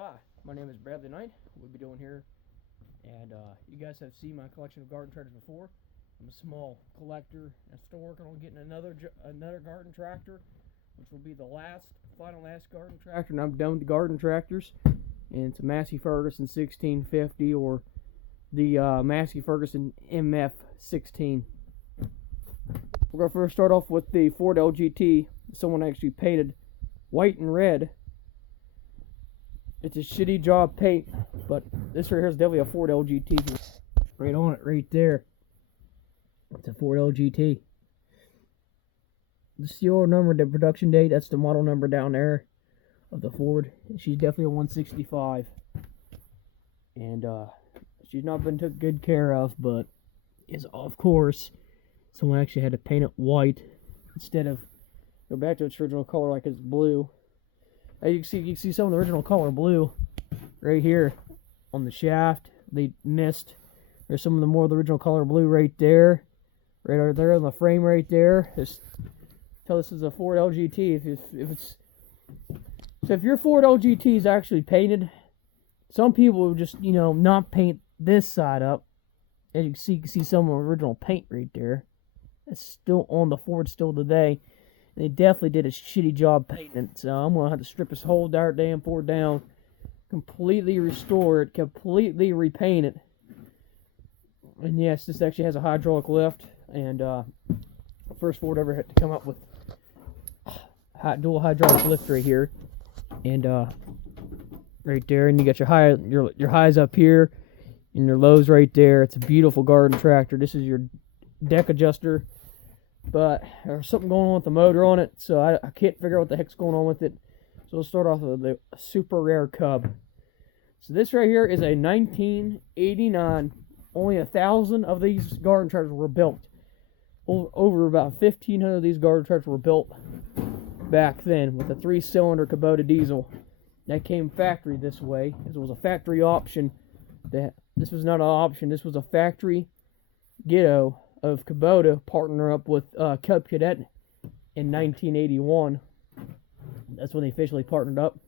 Hi, my name is Bradley Knight. We'll be doing here, and you guys have seen my collection of garden tractors before. I'm a small collector. I'm still working on getting another garden tractor, which will be the last garden tractor, and I'm done with the garden tractors. And it's a Massey Ferguson 1650 or the Massey Ferguson MF16. We're going to first start off with the Ford LGT. Someone actually painted white and red. It's a shitty job paint, but this right here is definitely a Ford LGT. Right on it, right there. It's a Ford LGT. The serial number, the production date, that's the model number down there of the Ford. She's definitely a 165. And she's not been took good care of, but is of course someone actually had to paint it white instead of go back to its original color like it's blue. As you can see some of the original color blue right here on the shaft. They missed. There's some of the more of the original color blue right there on the frame right there. Just tell this is a Ford LGT. If your Ford LGT is actually painted, some people would just not paint this side up. As you can see some of the original paint right there. It's still on the Ford still today. They definitely did a shitty job painting it, so I'm going to have to strip this whole damn Ford down, completely restore it, completely repaint it. And yes, this actually has a hydraulic lift, and first Ford ever had to come up with dual hydraulic lift right here, and right there, and you got your highs up here, and your lows right there. It's a beautiful garden tractor. This is your deck adjuster. But there's something going on with the motor on it, so I can't figure out what the heck's going on with it. So we'll start off with the super rare Cub. So this right here is a 1989. Only 1,000 of these garden tractors were built. Over about 1,500 of these garden tractors were built back then with a 3-cylinder Kubota diesel. That came factory this way. It was a factory option. This was not an option. This was a factory ghetto of Kubota partner up with Cub Cadet in 1981. That's when they officially partnered up.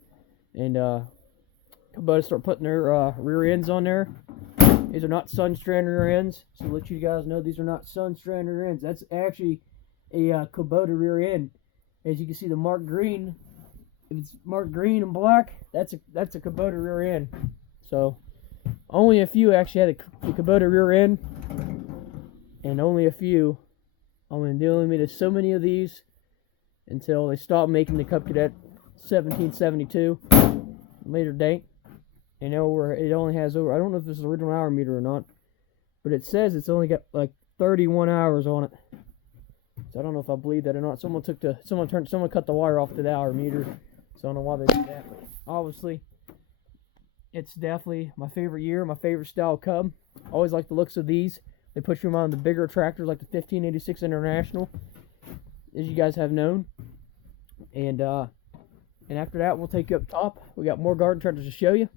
And Kubota started putting their rear ends on there. These are not Sunstrand rear ends. So to let you guys know, these are not Sunstrand rear ends. That's actually a Kubota rear end. As you can see, the marked green. If it's marked green and black, that's a Kubota rear end. So only a few actually had the Kubota rear end. And only a few. They only made so many of these until they stopped making the Cub Cadet 1772 later date. And it only has over, I don't know if this is the original hour meter or not, but it says it's only got like 31 hours on it. So I don't know if I believe that or not. Someone cut the wire off to the hour meter. So I don't know why they did that, but obviously it's definitely my favorite year, my favorite style Cub. I always like the looks of these. They put you on the bigger tractors like the 1586 International, as you guys have known. And after that, we'll take you up top. We got more garden tractors to show you.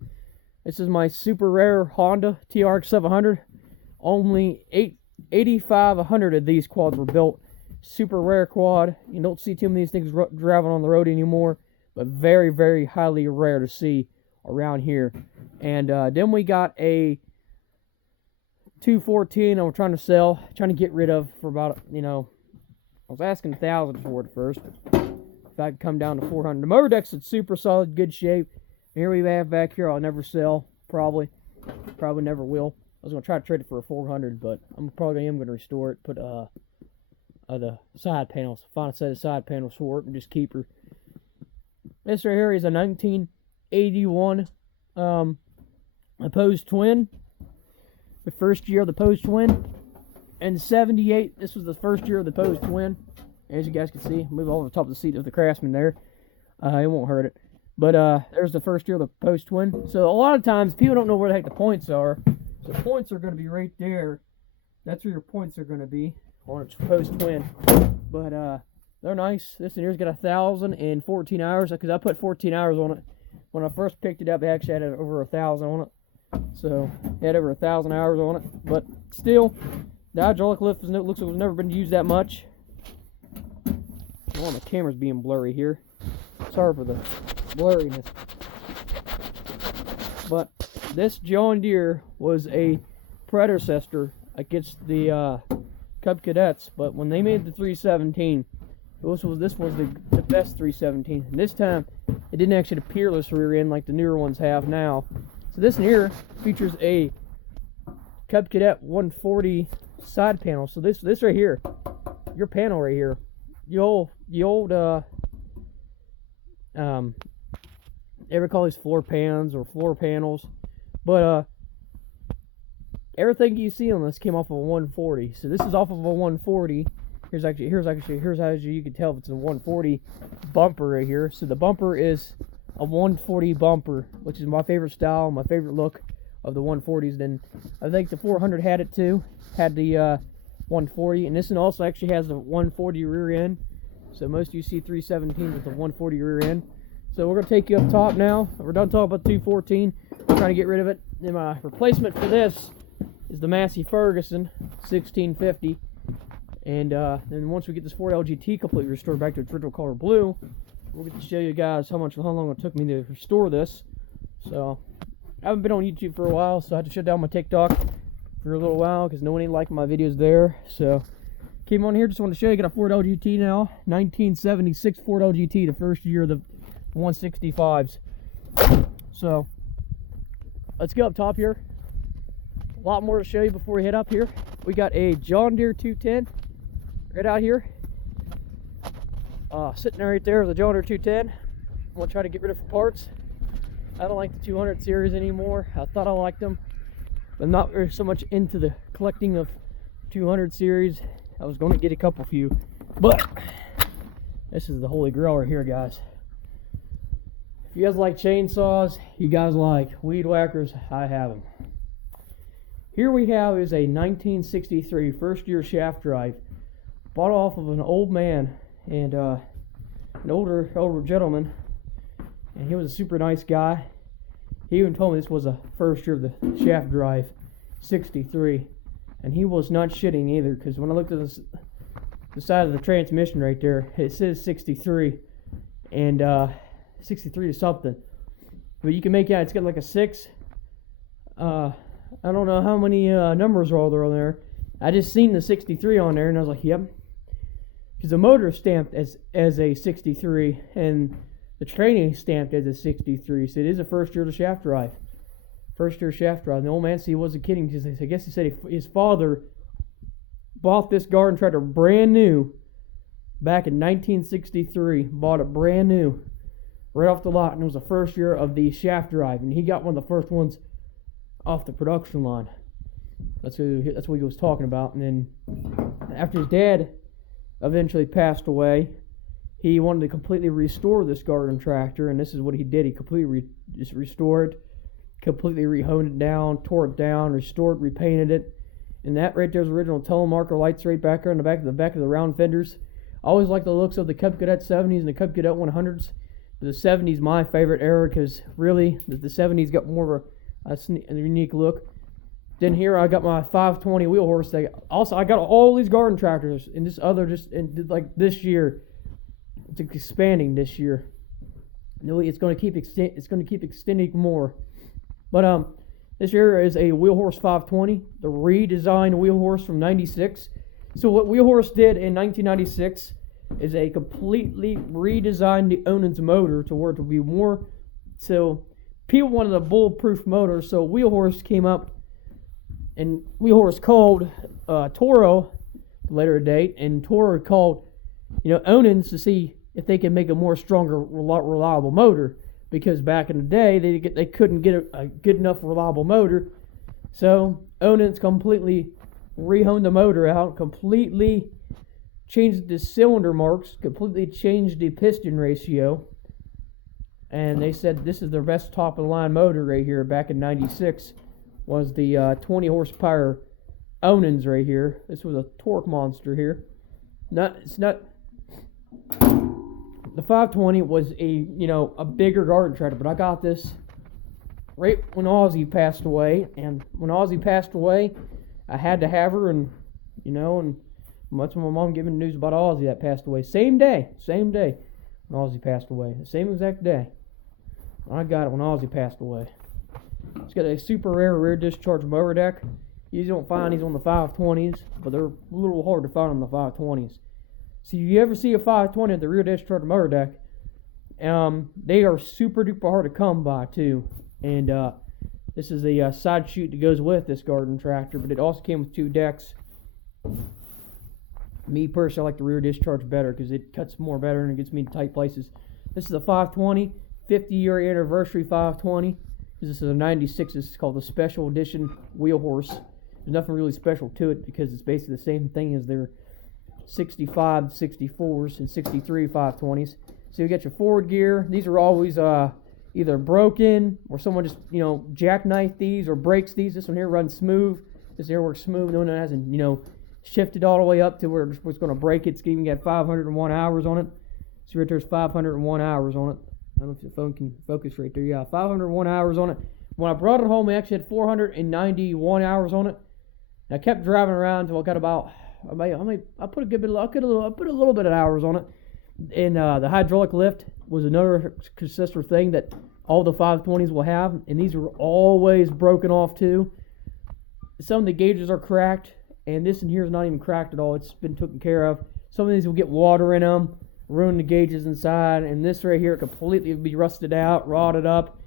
This is my super rare Honda TRX 700. Only 8,500 of these quads were built. Super rare quad. You don't see too many of these things driving on the road anymore, but very, very highly rare to see around here. And then we got a 214 I'm trying to get rid of for about, I was asking 1,000 for it first. If I could come down to 400. The motor deck's in super solid, good shape. Here we have back here, I'll never sell, probably never will. I was going to try to trade it for a 400, but I'm probably going to restore it, put the side panels, find a set of side panels for it, and just keep her. This right here is a 1981 opposed twin. The first year of the Pose Twin. And 78, this was the first year of the Pose Twin. As you guys can see, move over the top of the seat of the Craftsman there. It won't hurt it. But there's the first year of the Pose Twin. So a lot of times, people don't know where the heck the points are. So the points are going to be right there. That's where your points are going to be on a Pose Twin. But they're nice. This one here's got 1,014 hours. Because I put 14 hours on it. When I first picked it up, they actually had over 1,000 on it. So it had over 1,000 hours on it, but still, the hydraulic lift looks like it's never been used that much. Oh, the camera's being blurry here. Sorry for the blurriness. But this John Deere was a predecessor against the Cub Cadets. But when they made the 317, this was the best 317. And this time, it didn't actually have a peerless rear end like the newer ones have now. So this here features a Cub Cadet 140 side panel. So this right here, your panel right here, the old ever call these floor pans or floor panels, but everything you see on this came off of a 140. So this is off of a 140. Here's how you can tell if it's a 140 bumper right here. So the bumper is a 140 bumper, which is my favorite style, my favorite look of the 140s. Then I think the 400 had it too, had the 140, and this one also actually has the 140 rear end. So most of you see 317 with the 140 rear end. So we're gonna take you up top now. We're done talking about 214. I'm trying to get rid of it. And my replacement for this is the Massey Ferguson 1650. And then once we get this Ford LGT completely restored back to its original color blue, we'll get to show you guys how long it took me to restore this. So I haven't been on YouTube for a while, so I had to shut down my TikTok for a little while because no one ain't liking my videos there. So came on here, just want to show you. Got a Ford LGT now, 1976 Ford LGT, the first year of the 165s. So let's go up top here. A lot more to show you before we head up here. We got a John Deere 210 right out here. Sitting right there is a John Deere 210. I'm gonna try to get rid of parts. I don't like the 200 series anymore. I thought I liked them, but not very so much into the collecting of 200 series. I was going to get a couple few, but this is the holy grail right here, guys. If you guys like chainsaws, you guys like weed whackers, I have them. Here we have is a 1963 first year shaft drive, bought off of an old man and an older gentleman, and he was a super nice guy. He even told me this was a first year of the shaft drive 63, and he was not shitting either, because when I looked at the side of the transmission right there, it says 63 and 63 to something, but you can make out it's got like a 6. I don't know how many numbers are all there on there. I just seen the 63 on there and I was like, yep, because the motor is stamped as a 63 and the training is stamped as a 63, so it is a first year of the shaft drive. First year shaft drive. And the old man said he wasn't kidding, because I guess he said his father bought this garden tractor brand new back in 1963. Bought it brand new right off the lot, and it was the first year of the shaft drive, and he got one of the first ones off the production line. That's what he was talking about. And then after his dad eventually passed away, he wanted to completely restore this garden tractor, and this is what he did. He completely just restored, completely rehoned it down, tore it down, restored, repainted it. And that right there is original telemarker lights right back there in the back of the round fenders. I always like the looks of the Cub Cadet 70s and the Cub Cadet 100s. But the 70s my favorite era, because really the 70s got more of a unique look. Then here I got my 520 wheel horse. Also, I got all these garden tractors, and like this year, it's expanding this year. No, it's going to keep extending more. But this here is a wheel horse 520, the redesigned wheel horse from '96. So what Wheel Horse did in 1996 is they completely redesigned the Onion's motor to where it would be more. So people wanted a bulletproof motor, so Wheel Horse came up, and Wheel Horse called Toro later date, and Toro called Onion's to see if they could make a more stronger, reliable motor, because back in the day they couldn't get a good enough reliable motor. So Onion's completely rehoned the motor out, completely changed the cylinder marks, completely changed the piston ratio, and they said this is their best top of the line motor right here. Back in '96 was the 20 horsepower Onion's right here. This was a torque monster here. The 520 was a bigger garden tractor, but I got this right when Ozzy passed away, and when Ozzy passed away, I had to have her, and that's when my mom gave me the news about Ozzy that passed away. Same day when Ozzy passed away, the same exact day. I got it when Ozzy passed away. It's got a super rare rear discharge mower deck. You don't find these on the 520s, but they're a little hard to find on the 520s. So you ever see a 520 with the rear discharge mower deck, they are super duper hard to come by too. And this is a side chute that goes with this garden tractor, but it also came with 2 decks. Me personally, I like the rear discharge better because it cuts more better and it gets me in tight places. This is a 520, 50-year anniversary 520. This is a 96. It's called the Special Edition Wheel Horse. There's nothing really special to it because it's basically the same thing as their 65, 64s, and 63 520s. So you get your forward gear. These are always either broken or someone just, jackknifed these or breaks these. This one here runs smooth. This here works smooth. No one hasn't, shifted all the way up to where it's going to break it. It's even got 501 hours on it. See right there's 501 hours on it. I don't know if the phone can focus right there. Yeah, 501 hours on it. When I brought it home, it actually had 491 hours on it. And I kept driving around until I got about, I put a good bit, I put a little bit of hours on it. And the hydraulic lift was another consistent thing that all the 520s will have. And these are always broken off too. Some of the gauges are cracked. And this in here is not even cracked at all. It's been taken care of. Some of these will get water in them, ruin the gauges inside. And this right here completely will be rusted out, rotted up.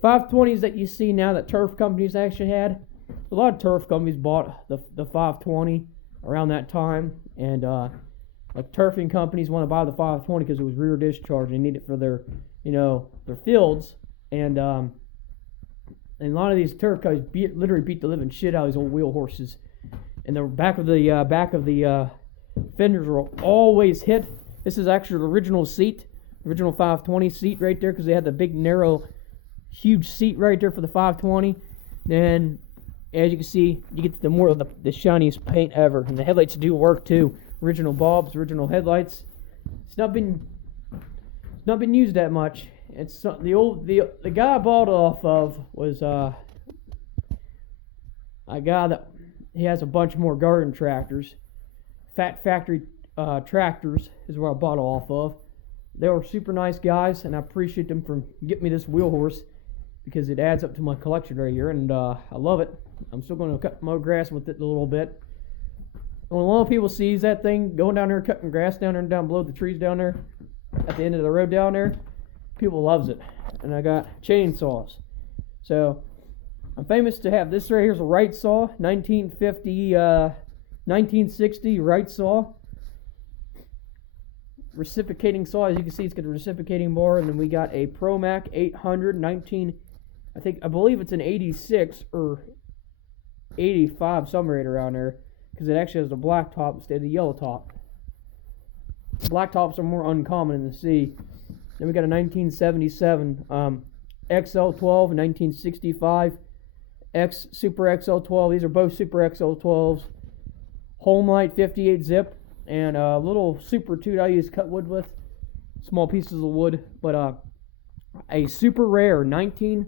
520s that you see now that turf companies actually had. A lot of turf companies bought the 520 around that time. And like turfing companies want to buy the 520 because it was rear discharge. They need it for their, their fields. And a lot of these turf guys literally beat the living shit out of these old wheel horses. And the back of the fenders were always hit. This is actually the original seat, original 520 seat right there, because they had the big narrow, huge seat right there for the 520. Then, as you can see, you get the more of the shiniest paint ever, and the headlights do work too. Original bulbs, original headlights. It's not been used that much. It's the guy I bought off of was a guy that. He has a bunch more garden tractors. Fat Factory Tractors is where I bought it off of. They were super nice guys, and I appreciate them for getting me this wheel horse because it adds up to my collection right here, and I love it. I'm still going to cut mow grass with it a little bit. When a lot of people sees that thing going down there cutting grass down there and down below the trees down there at the end of the road down there, people loves it. And I got chainsaws. So I'm famous to have this right here's a Wright saw, 1960 Wright saw. Reciprocating saw, as you can see, it's got a reciprocating bar, and then we got a ProMac 800, I believe it's an 86 or 85, somewhere right around there, because it actually has a black top instead of the yellow top. Black tops are more uncommon in the sea. Then we got a 1977 XL12, 1965 Super XL12. These are both Super XL12s. Holmite 58 zip, and a little Super 2 I use cut wood with. Small pieces of wood, but a super rare 19.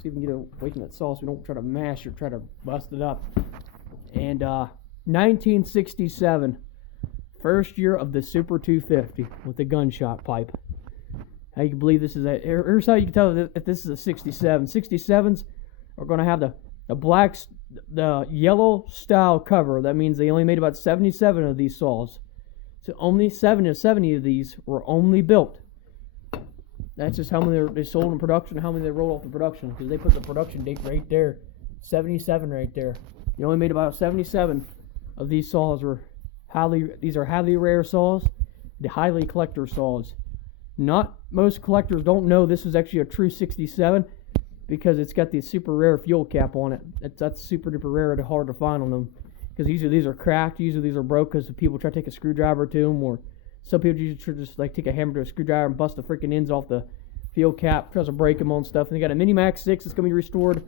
See if we can get away from that saw so we don't try to mash or try to bust it up. And 1967, first year of the Super 250 with the gunshot pipe. How you can believe this is here's how you can tell if this is a 67. 67s are going to have the yellow style cover. That means they only made about 77 of these saws. So only 70 of these were only built. That's just how many they sold in production, how many they rolled off the production, because they put the production date right there. 77 right there. They only made about 77 of these saws. These are highly rare saws, the highly collector saws. Not most collectors don't know this is actually a true 67 because it's got the super rare fuel cap on it. That's super duper rare and hard to find on them, because usually these are cracked, usually these are broke because people try to take a screwdriver to them, or some people usually just like take a hammer to a screwdriver and bust the freaking ends off the fuel cap, tries to break them on stuff. And they got a Mini Max 6 that's going to be restored.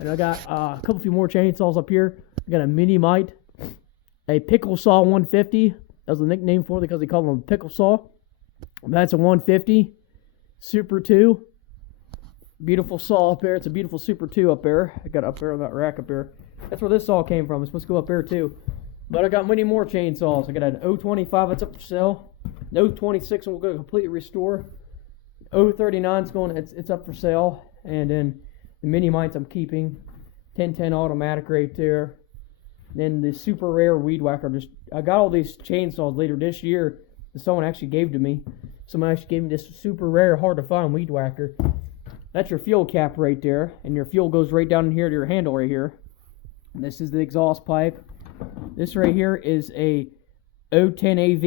And I got a few more chainsaws up here. I got a Mini Mite, a Pickle Saw 150. That was the nickname for it because they call them a pickle saw. That's a 150 Super 2. Beautiful saw up there. It's a beautiful Super 2 up there. I got it up there on that rack up there. That's where this saw came from. It's supposed to go up there too. But I got many more chainsaws. I got an 025 that's up for sale. An 026 will go completely restore. 039 it's up for sale. And then The mini mites I'm keeping. 1010 automatic right there. Then the super rare weed whacker. I got all these chainsaws later this year that someone actually gave to me. Someone actually gave me this super rare, hard to find weed whacker. That's your fuel cap right there, and your fuel goes right down in here to your handle right here. And this is the exhaust pipe. This right here is a 010 AV,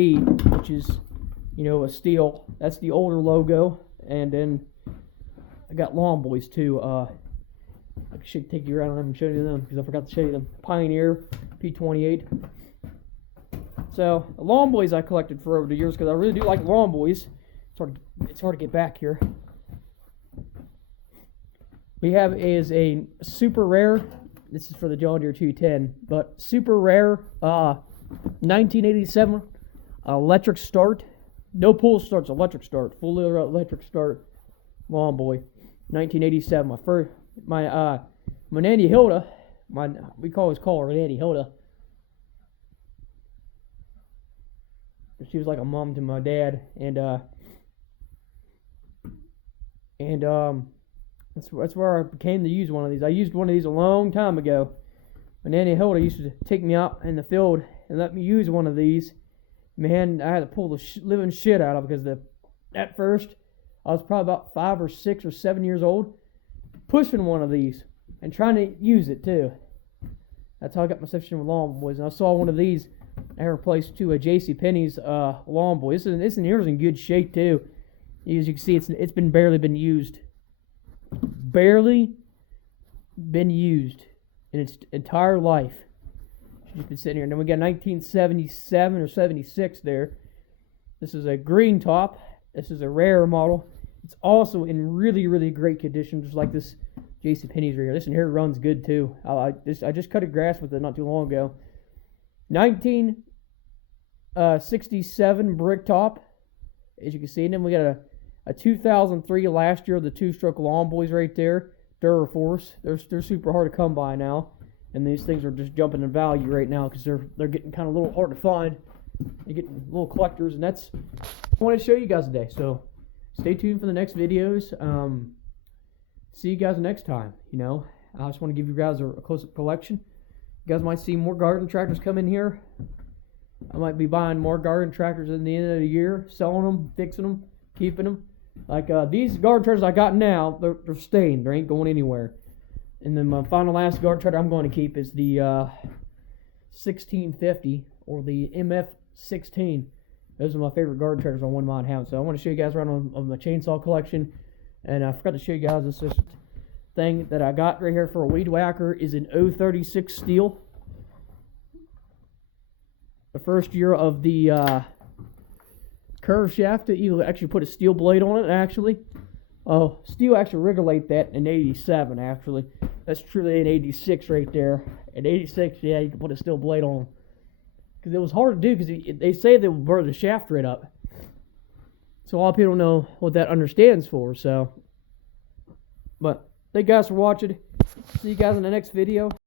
which is, you know, a steel. That's the older logo. And then I got Lawn Boys too. I should take you around and show you them because I forgot to show you them. Pioneer P28. So Lawn Boys I collected for over the years because I really do like Lawn Boys. It's hard to get back here. We have is a super rare. This is for the John Deere 210, but super rare 1987 electric start. No pull starts, electric start. Fully electric start Lawn Boy. 1987. My Nanny Hilda, we always call her Nanny Hilda. She was like a mom to my dad, and that's where I came to use one of these. I used one of these a long time ago. My Nanny Hilda used to take me out in the field and let me use one of these. Man, I had to pull the living shit out of it because at first I was probably about 5 or 6 or 7 years old, pushing one of these and trying to use it too. That's how I got my session with Lawn Boys. And I saw one of these. I replaced to a JCPenney's Lawn Boy. This in here's in good shape too. As you can see, it's been barely been used. Barely been used in its entire life. It's just been sitting here. And then we got 1977 or 76 there. This is a green top. This is a rare model. It's also in really, really great condition, just like this JCPenney's right here. This in here runs good too. I just cut a grass with it not too long ago. 1967 brick top, as you can see. And then we got a 2003 last year, the 2-stroke Lawn Boys right there. Duraforce. They're super hard to come by now, and these things are just jumping in value right now because they're getting kind of a little hard to find. You're getting little collectors, and that's what I wanted to show you guys today. So stay tuned for the next videos. See you guys next time. You know, I just want to give you guys a close-up collection. You guys might see more garden tractors come in here. I might be buying more garden tractors at the end of the year, selling them, fixing them, keeping them. Like these garden tractors I got now, they're staying. They ain't going anywhere. And then my final last garden tractor I'm going to keep is the 1650 or the MF16. Those are my favorite garden tractors I wouldn't mind having. So I want to show you guys around on my chainsaw collection. And I forgot to show you guys this thing that I got right here for a weed whacker is an 036 steel. The first year of the curve shaft, you actually put a steel blade on it actually. Oh, steel actually regulate that in 87 actually. That's truly an 86 right there. In 86, yeah, you can put a steel blade on. Because it was hard to do because they say they would burn the shaft right up. So a lot of people don't know what that understands for. So, but thank you guys for watching. See you guys in the next video.